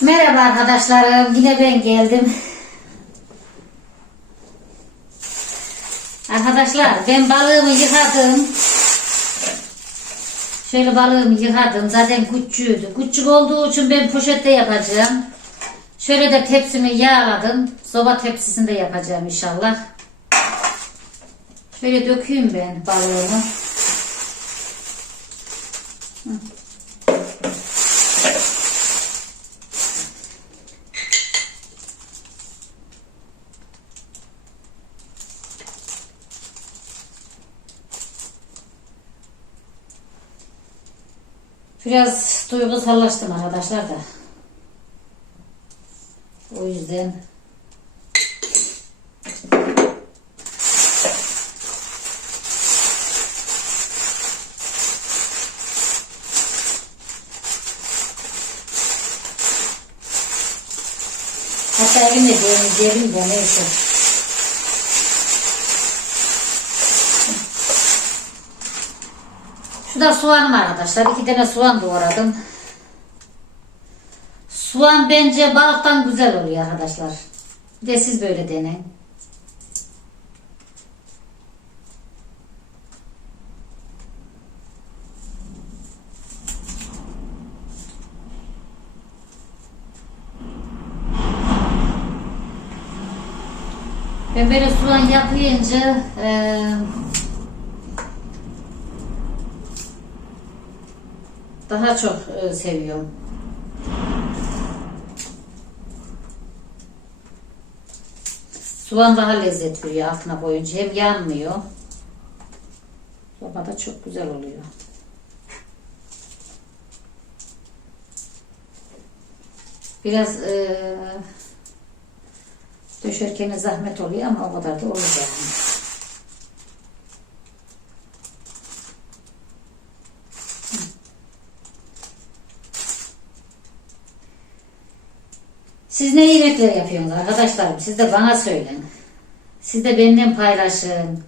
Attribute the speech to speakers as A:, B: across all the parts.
A: Merhaba arkadaşlarım, yine ben geldim. Arkadaşlar ben balığımı yıkadım. Şöyle balığımı yıkadım. Zaten küçüğüydü. Küçük olduğu için ben poşette yapacağım. Şöyle de tepsimi yağladım. Soba tepsisinde yapacağım inşallah. Şöyle dökeyim ben balığımı. Biraz duygusallaştım arkadaşlar da. O yüzden Hatta elimle deneyeceğim de neyse. Şu da soğanım arkadaşlar. İki tane soğan doğradım. Soğan bence balıktan güzel oluyor arkadaşlar. Bir de siz böyle deneyin. Ben böyle soğan yapınca eee daha çok e, seviyorum. Soğan daha lezzet veriyor altına koyunca. Hem yanmıyor. Soba da çok güzel oluyor. Biraz e, döşerken zahmet oluyor ama o kadar da olur yani. Siz ne yemekler yapıyorsunuz arkadaşlarım? Siz de bana söyleyin. Siz de benden paylaşın.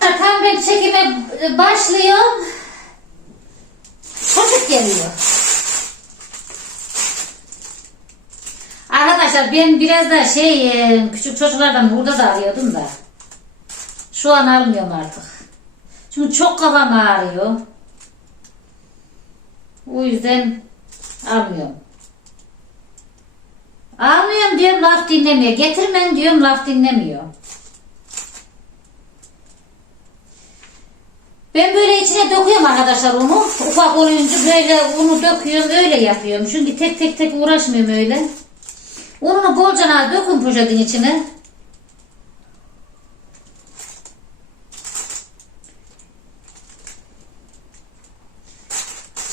A: Tam ben çekime başlıyorum. Çocuk geliyor. Arkadaşlar ben biraz da şey küçük çocuklardan burada da alıyordum da. Şu an almıyorum artık. Çünkü çok kafam ağrıyor. O yüzden almıyorum. Almıyorum diyorum laf dinlemiyor. Getirmen diyorum laf dinlemiyor. Ben böyle içine döküyorum arkadaşlar unu. Ufak olunca böyle unu döküyorum öyle yapıyorum. Çünkü tek tek tek uğraşmıyorum öyle. Ununu bolcana dökün poşetin içine.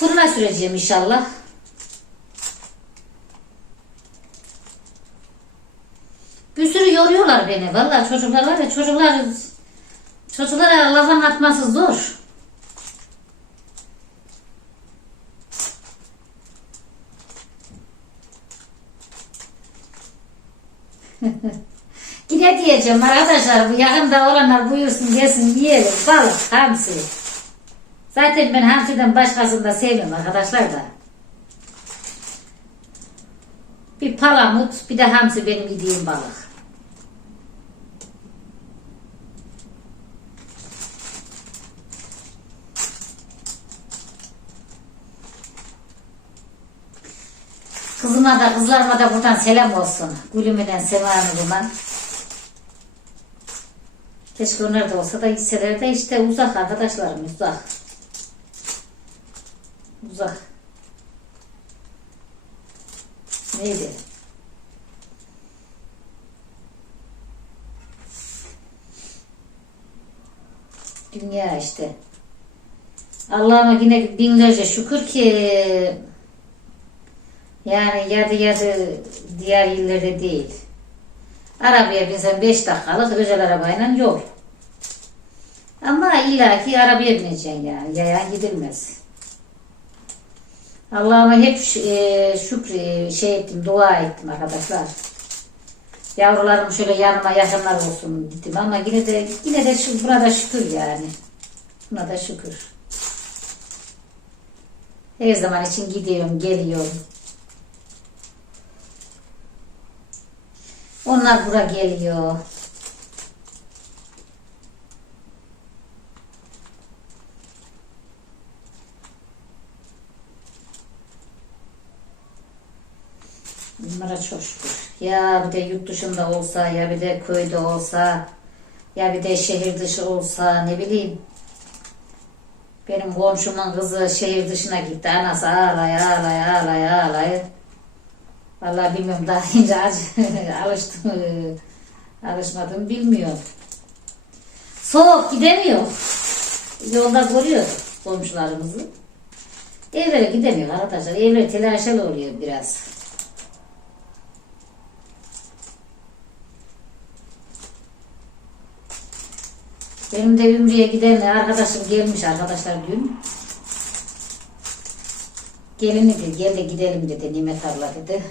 A: Fırına süreceğim inşallah. Bir sürü yoruyorlar beni. Vallahi çocuklar var ya çocuklar çocuklara laf anlatması zor. Yine diyeceğim arkadaşlar bu yakında olanlar buyursun gelsin yiyelim balık hamsi. Zaten ben hamsiden başkasını da sevmiyorum arkadaşlar da. Bir palamut bir de hamsi benim yediğim balık. Kızıma da kızlarıma da buradan selam olsun. Gülümünden Sevanur'uma. Keşke onlar da olsa da hisseler de işte uzak arkadaşlarım uzak. Uzak. Neydi? Dünya işte. Allah'ıma yine binlerce şükür ki yani yadı yadı diğer illerde değil. Arabaya binsen 5 dakikalık özel arabayla yol. Ama illaki arabaya bineceksin yani. Yayan gidilmez. Allah'ıma hep e, şükür şey ettim, dua ettim arkadaşlar. Yavrularım şöyle yanıma yakınlar olsun dedim ama yine de yine de şu buna da şükür yani. Buna da şükür. Her zaman için gidiyorum, geliyorum. Onlar bura geliyor. Bunlara çok şükür. Ya bir de yurt dışında olsa, ya bir de köyde olsa, ya bir de şehir dışı olsa, ne bileyim. Benim komşumun kızı şehir dışına gitti. Anası ağlay, ağlay, ağlay, ağlay. Vallahi bilmiyorum daha önce acı- alıştım alışmadım bilmiyorum. Soğuk gidemiyor. Yolda görüyor komşularımızı. Evlere gidemiyor arkadaşlar. Evler telaşeli oluyor biraz. Benim de Ümre'ye giden arkadaşım gelmiş arkadaşlar dün. Gelini dedi, gel de gidelim dedi, Nimet abla dedi.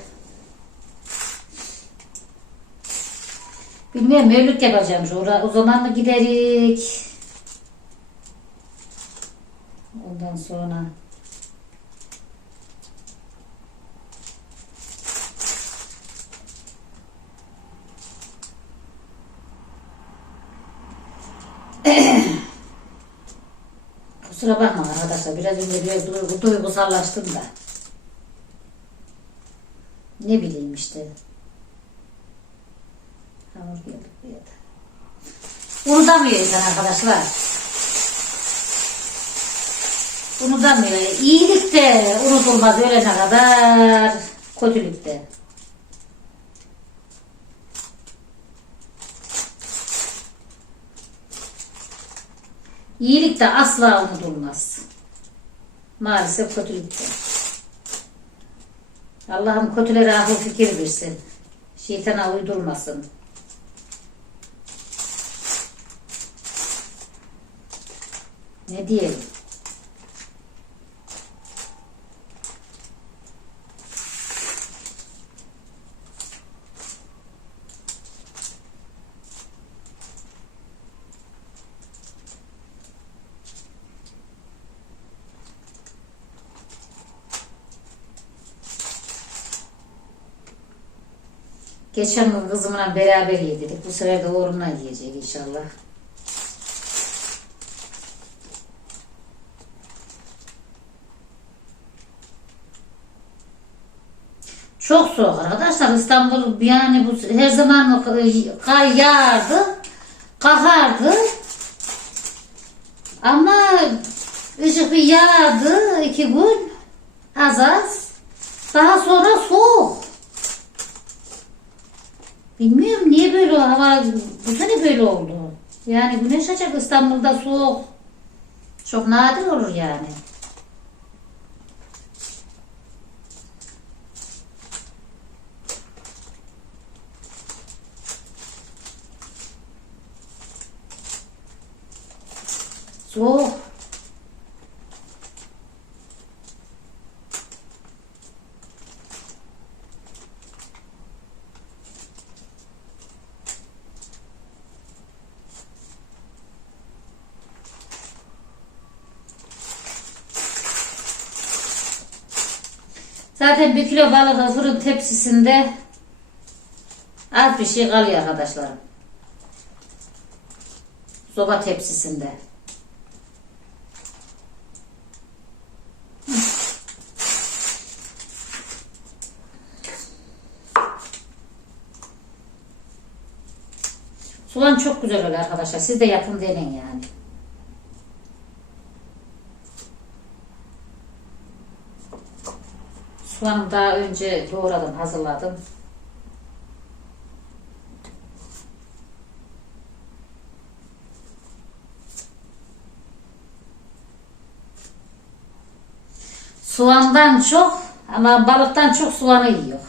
A: Bilmiyorum, mevlüt yapacağım. O zaman mı giderik? Ondan sonra... Kusura bakma arkadaşlar, biraz önce biraz duygu, duygusallaştım da. Ne bileyim işte. Hamur geldi buraya da. Unutamıyor insan arkadaşlar. Unutamıyor. İyilik de unutulmaz ölene kadar. Kötülük de. İyilik de asla unutulmaz. Maalesef kötülük de. Allah'ım kötülere akıl fikir versin. Şeytana uydurmasın. Ne diyelim? Geçen gün kızımla beraber yedik. Bu sefer de oğlumla yiyecek inşallah. Çok soğuk arkadaşlar İstanbul yani bu her zaman kar yağardı, kahardı. Ama ışık bir yağardı iki gün az az. Daha sonra soğuk. Bilmiyorum niye böyle hava bu sene böyle oldu. Yani güneş açacak İstanbul'da soğuk. Çok nadir olur yani. Soğuk. Zaten bir kilo balık fırın tepsisinde az bir şey kalıyor arkadaşlarım. Soba tepsisinde. Soğan çok güzel oluyor arkadaşlar. Siz de yapın deneyin yani. Soğanı daha önce doğradım, hazırladım. Soğandan çok ama balıktan çok soğanı yiyor.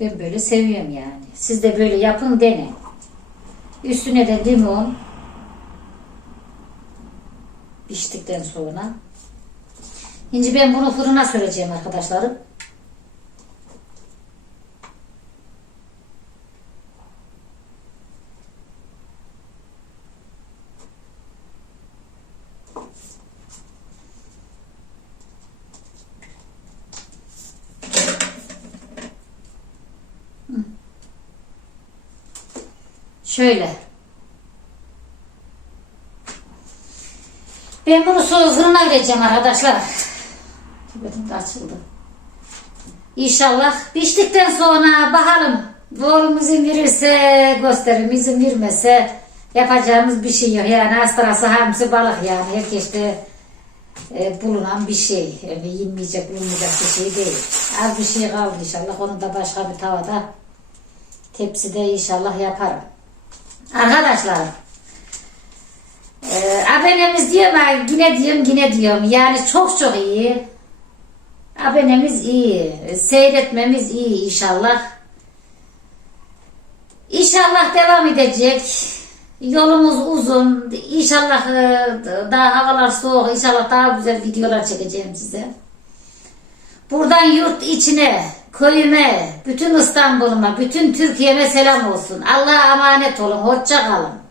A: Ben böyle seviyorum yani. Siz de böyle yapın dene. Üstüne de limon piştikten sonra. Şimdi ben bunu fırına süreceğim arkadaşlarım. Şöyle Ben bunu soğuk vereceğim arkadaşlar. Tübetim de açıldı. İnşallah piştikten sonra bakalım. Oğlum izin verirse gösteririm, izin vermezse yapacağımız bir şey yok. Yani astarası hamsi balık yani herkeste e, bulunan bir şey. Yani yenmeyecek, bulunmayacak bir şey değil. Az bir şey kaldı inşallah. Onu da başka bir tavada tepside inşallah yaparım. Arkadaşlar e, abonemiz diyorum ha, yine diyorum yine diyorum. Yani çok çok iyi. Abonemiz iyi. Seyretmemiz iyi inşallah. İnşallah devam edecek. Yolumuz uzun. İnşallah e, daha havalar soğuk. İnşallah daha güzel videolar çekeceğim size. Buradan yurt içine, köyüme, bütün İstanbul'uma, bütün Türkiye'me selam olsun. Allah'a emanet olun. Hoşça kalın.